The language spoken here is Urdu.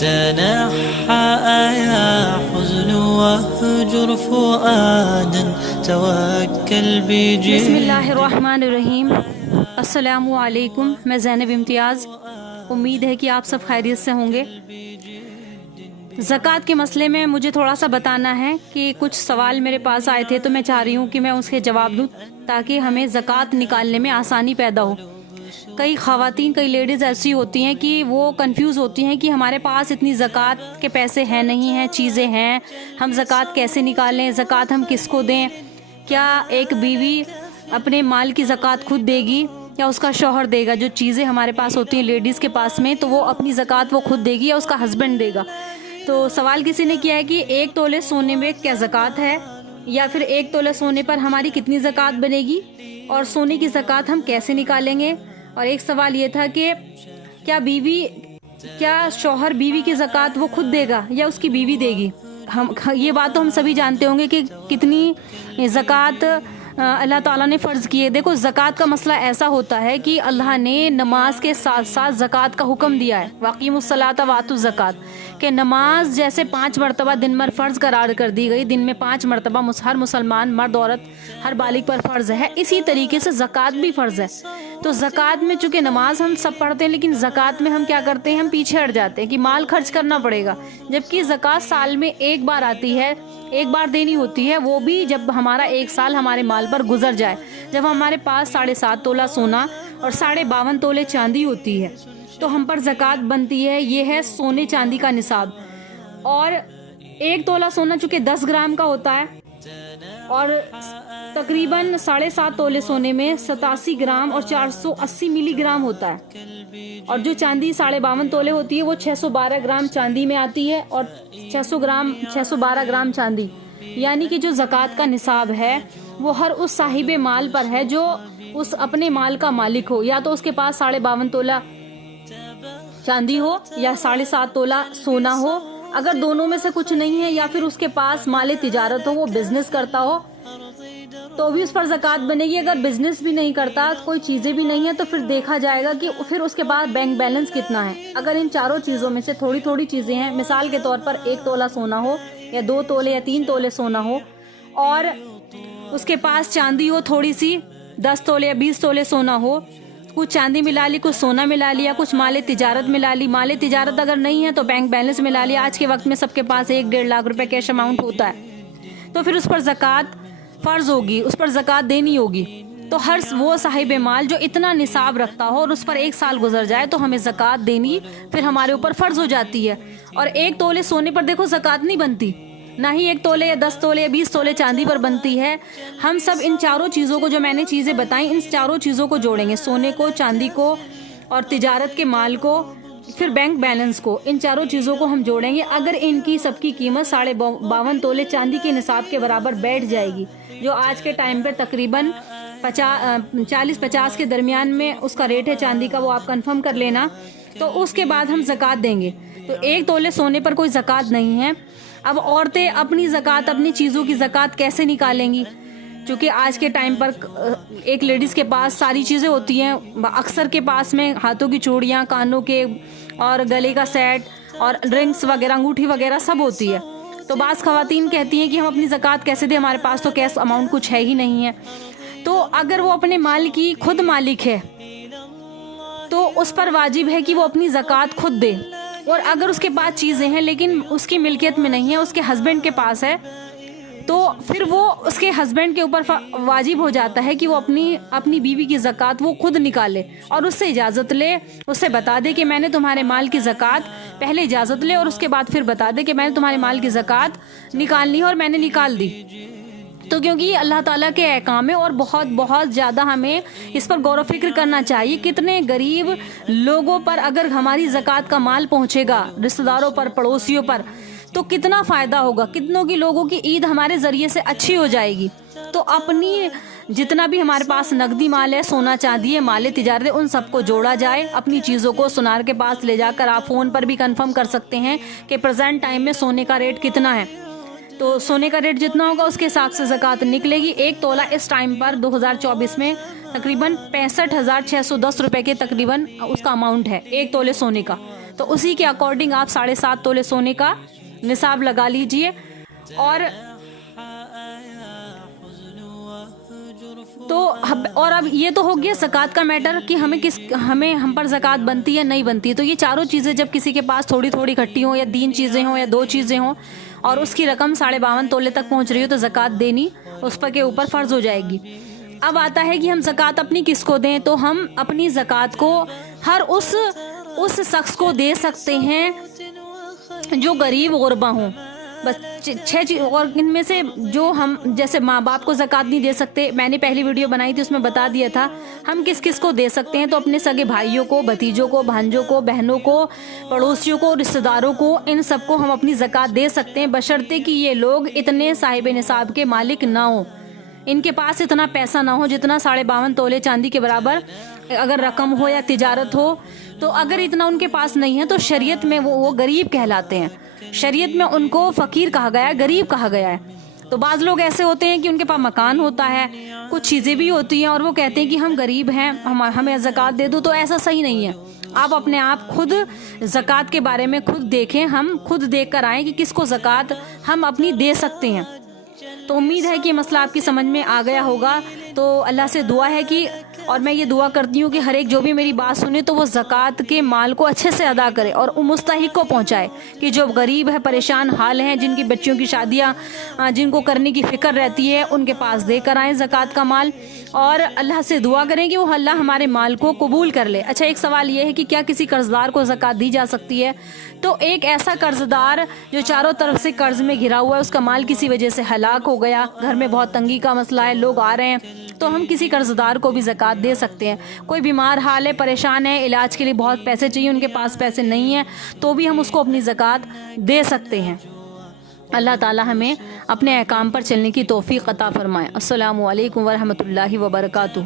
تنحى يا حزن واهجر فؤادا توكل بجد. بسم اللہ الرحمن الرحیم. السلام علیکم. میں زینب امتیاز. امید ہے کہ آپ سب خیریت سے ہوں گے. زکوٰۃ کے مسئلے میں مجھے تھوڑا سا بتانا ہے کہ کچھ سوال میرے پاس آئے تھے تو میں چاہ رہی ہوں کہ میں اس کے جواب دوں تاکہ ہمیں زکوٰۃ نکالنے میں آسانی پیدا ہو. کئی خواتین کئی لیڈیز ایسی ہوتی ہیں کہ وہ کنفیوز ہوتی ہیں کہ ہمارے پاس اتنی زکوٰۃ کے پیسے ہیں نہیں ہیں, چیزیں ہیں, ہم زکوٰۃ کیسے نکالیں, زکوٰۃ ہم کس کو دیں, کیا ایک بیوی اپنے مال کی زکوٰۃ خود دے گی یا اس کا شوہر دے گا. جو چیزیں ہمارے پاس ہوتی ہیں لیڈیز کے پاس میں تو وہ اپنی زکوٰۃ وہ خود دے گی یا اس کا ہسبینڈ دے گا. تو سوال کسی نے کیا ہے کہ 1 تولے سونے میں کیا زکوٰۃ ہے, یا پھر 1 تولے سونے پر ہماری کتنی زکوٰۃ بنے گی اور سونے کی زکوٰۃ ہم کیسے نکالیں گے. اور ایک سوال یہ تھا کہ کیا شوہر بیوی کی زکوٰۃ وہ خود دے گا یا اس کی بیوی دے گی. یہ بات تو ہم سبھی جانتے ہوں گے کہ کتنی زکوٰۃ اللہ تعالیٰ نے فرض کی ہے. دیکھو زکوٰۃ کا مسئلہ ایسا ہوتا ہے کہ اللہ نے نماز کے ساتھ ساتھ زکوٰۃ کا حکم دیا ہے. واقیم الصلاۃ وآتوا الزکوٰۃ کہ نماز جیسے 5 مرتبہ دن میں فرض قرار کر دی گئی, دن میں 5 مرتبہ ہر مسلمان مرد عورت ہر بالغ پر فرض ہے, اسی طریقے سے زکوٰۃ بھی فرض ہے. تو زکوٰۃ میں چونکہ نماز ہم سب پڑھتے ہیں لیکن زکوٰۃ میں ہم کیا کرتے ہیں, ہم پیچھے ہٹ جاتے ہیں کہ مال خرچ کرنا پڑے گا, جبکہ زکوٰۃ سال میں ایک بار آتی ہے, ایک بار دینی ہوتی ہے, وہ بھی جب ہمارا 1 سال ہمارے مال پر گزر جائے, جب ہمارے پاس 7.5 تولہ سونا اور 52.5 تولے چاندی ہوتی ہے تو ہم پر زکوٰۃ بنتی ہے. یہ ہے سونے چاندی کا نصاب. اور 1 تولہ سونا چونکہ 10 گرام کا ہوتا ہے اور تقریباً 7.5 تولے سونے میں 87 گرام اور 480 ملی گرام ہوتا ہے. اور جو چاندی 52.5 تولے ہوتی ہے وہ 612 گرام چاندی میں آتی ہے اور 612 گرام چاندی. یعنی کہ جو زکوٰۃ کا نصاب ہے وہ ہر اس صاحب مال پر ہے جو اس اپنے مال کا مالک ہو, یا تو اس کے پاس 52.5 تولہ چاندی ہو یا 7.5 تولہ سونا ہو. اگر دونوں میں سے کچھ نہیں ہے یا پھر اس کے پاس مال تجارت ہو, وہ بزنس کرتا ہو تو بھی اس پر زکوٰۃ بنے گی. اگر بزنس بھی نہیں کرتا, کوئی چیزیں بھی نہیں ہیں, تو پھر دیکھا جائے گا کہ پھر اس کے بعد بینک بیلنس کتنا ہے. اگر ان چاروں چیزوں میں سے تھوڑی تھوڑی چیزیں ہیں, مثال کے طور پر 1 تولہ سونا ہو یا 2 تولے یا 3 تولے سونا ہو اور اس کے پاس چاندی ہو تھوڑی سی 10 تولے یا 20 تولے سونا ہو, کچھ چاندی ملا لی, کچھ سونا ملا لیا, کچھ مال تجارت ملا لی. مال تجارت اگر نہیں ہے تو بینک بیلنس ملا لیا. آج کے وقت میں سب کے پاس 1-1.5 لاکھ روپے کیش اماؤنٹ ہوتا ہے, تو پھر اس پر زکوٰۃ فرض ہوگی, اس پر زکوٰۃ دینی ہوگی. تو ہر وہ صاحب مال جو اتنا نصاب رکھتا ہو اور اس پر 1 سال گزر جائے تو ہمیں زکوٰۃ دینی پھر ہمارے اوپر فرض ہو جاتی ہے. اور 1 تولے سونے پر دیکھو زکوٰۃ نہیں بنتی, نہ ہی 1 تولے یا 10 تولے یا 20 تولے چاندی پر بنتی ہے. ہم سب ان چاروں چیزوں کو, جو میں نے چیزیں بتائیں, ان چاروں چیزوں کو جوڑیں گے, سونے کو, چاندی کو اور تجارت کے مال کو, پھر بینک بیلنس کو. ان چاروں چیزوں کو ہم جوڑیں گے. اگر ان کی سب کی قیمت 52.5 تولے چاندی کے نصاب کے برابر بیٹھ جائے گی, جو آج کے ٹائم پہ تقریباً 40-50 کے درمیان میں اس کا ریٹ ہے چاندی کا, وہ آپ کنفرم کر لینا, تو اس کے بعد ہم زکوٰۃ دیں گے. تو 1 تولے سونے پر کوئی زکوٰۃ نہیں ہے. اب عورتیں اپنی زکوٰۃ, اپنی چیزوں کی زکوٰۃ کیسے نکالیں گی, چونکہ آج کے ٹائم پر ایک لیڈیز کے پاس ساری چیزیں ہوتی ہیں, اکثر کے پاس میں ہاتھوں کی چوڑیاں, کانوں کے اور گلے کا سیٹ اور رنگس وغیرہ, انگوٹھی وغیرہ سب ہوتی ہے. تو بعض خواتین کہتی ہیں کہ ہم اپنی زکوٰۃ کیسے دیں, ہمارے پاس تو کیش اماؤنٹ کچھ ہے ہی نہیں ہے. تو اگر وہ اپنے مال کی خود مالک ہے تو اس پر واجب ہے کہ وہ اپنی زکوٰۃ خود دے. اور اگر اس کے پاس چیزیں ہیں لیکن اس کی ملکیت میں نہیں ہے, اس کے ہسبینڈ کے پاس ہے, تو پھر وہ اس کے ہسبینڈ کے اوپر واجب ہو جاتا ہے کہ وہ اپنی بیوی کی زکوٰۃ وہ خود نکالے اور اس سے اجازت لے, اس سے بتا دے کہ میں نے تمہارے مال کی زکوٰۃ, پہلے اجازت لے اور اس کے بعد پھر بتا دے کہ میں نے تمہارے مال کی زکوٰۃ نکالنی ہے اور میں نے نکال دی. تو کیونکہ یہ اللہ تعالیٰ کے احکام ہے اور بہت بہت زیادہ ہمیں اس پر غور و فکر کرنا چاہیے. کتنے غریب لوگوں پر اگر ہماری زکوٰۃ کا مال پہنچے گا, رشتہ داروں پر, پڑوسیوں پر, تو کتنا فائدہ ہوگا, کتنوں کی لوگوں کی عید ہمارے ذریعے سے اچھی ہو جائے گی. تو اپنی جتنا بھی ہمارے پاس نقدی مال ہے, سونا چاندی ہے, مال تجارت ہے, ان سب کو جوڑا جائے. اپنی چیزوں کو سونار کے پاس لے جا کر آپ فون پر بھی کنفرم کر سکتے ہیں کہ پریزنٹ ٹائم میں سونے کا ریٹ کتنا ہے. تو سونے کا ریٹ جتنا ہوگا اس کے حساب سے زکوٰۃ نکلے گی. 1 تولہ اس ٹائم پر 2024 میں تقریباً 65,610 روپے کے تقریباً اس کا اماؤنٹ ہے 1 تولے سونے کا. تو اسی کے اکارڈنگ آپ 7.5 تولے سونے کا نصاب لگا لیجئے. اور اب یہ تو ہو گیا زکوٰۃ کا میٹر کہ ہم پر زکوٰۃ بنتی ہے نہیں بنتی. تو یہ چاروں چیزیں جب کسی کے پاس تھوڑی تھوڑی اکٹھی ہوں یا 3 چیزیں ہوں یا 2 چیزیں ہوں اور اس کی رقم 52.5 تولے تک پہنچ رہی ہو تو زکوٰۃ دینی اس پر کے اوپر فرض ہو جائے گی. اب آتا ہے کہ ہم زکوٰۃ اپنی کس کو دیں. تو ہم اپنی زکوٰۃ کو ہر اس شخص کو دے سکتے ہیں جو غریب غربا ہوں. بس 6 چیز. اور ان میں سے جو ہم جیسے ماں باپ کو زکوٰۃ نہیں دے سکتے, میں نے پہلی ویڈیو بنائی تھی اس میں بتا دیا تھا ہم کس کس کو دے سکتے ہیں. تو اپنے سگے بھائیوں کو, بھتیجوں کو, بھانجوں کو, بہنوں کو, پڑوسیوں کو, رشتہ داروں کو, ان سب کو ہم اپنی زکوٰۃ دے سکتے ہیں بشرطے کہ یہ لوگ اتنے صاحب نصاب کے مالک نہ ہوں, ان کے پاس اتنا پیسہ نہ ہو جتنا 52.5 تولے چاندی کے برابر اگر رقم ہو یا تجارت ہو. تو اگر اتنا ان کے پاس نہیں ہے تو شریعت میں وہ غریب کہلاتے ہیں. شریعت میں ان کو فقیر کہا گیا ہے, غریب کہا گیا ہے. تو بعض لوگ ایسے ہوتے ہیں کہ ان کے پاس مکان ہوتا ہے, کچھ چیزیں بھی ہوتی ہیں اور وہ کہتے ہیں کہ ہم غریب ہیں, ہمیں زکوٰۃ دے دو. تو ایسا صحیح نہیں ہے. آپ اپنے آپ خود زکوٰۃ کے بارے میں خود دیکھیں, ہم خود دیکھ کر آئیں کہ کس کو زکوٰۃ ہم اپنی دے سکتے ہیں. تو امید ہے کہ یہ مسئلہ آپ کی سمجھ میں آ گیا ہوگا. تو اللہ سے دعا ہے کہ, اور میں یہ دعا کرتی ہوں کہ ہر ایک جو بھی میری بات سنے تو وہ زکوٰۃ کے مال کو اچھے سے ادا کرے اور مستحق کو پہنچائے. کہ جو غریب ہے, پریشان حال ہیں, جن کی بچیوں کی شادیاں جن کو کرنے کی فکر رہتی ہے, ان کے پاس دے کر آئیں زکوٰۃ کا مال. اور اللہ سے دعا کریں کہ وہ اللہ ہمارے مال کو قبول کر لے. اچھا, ایک سوال یہ ہے کہ کیا کسی قرض دار کو زکوٰۃ دی جا سکتی ہے؟ تو ایک ایسا قرض دار جو چاروں طرف سے قرض میں گھرا ہوا ہے, اس کا مال کسی وجہ سے ہلاک ہو گیا, گھر میں بہت تنگی کا مسئلہ ہے, لوگ آ رہے ہیں, تو ہم کسی قرض دار کو بھی زکوٰۃ دے سکتے ہیں. کوئی بیمار حال ہے, پریشان ہے, علاج کے لیے بہت پیسے چاہیے, ان کے پاس پیسے نہیں ہیں, تو بھی ہم اس کو اپنی زکوٰۃ دے سکتے ہیں. اللہ تعالی ہمیں اپنے احکام پر چلنے کی توفیق عطا فرمائے. السلام علیکم ورحمۃ اللہ وبرکاتہ.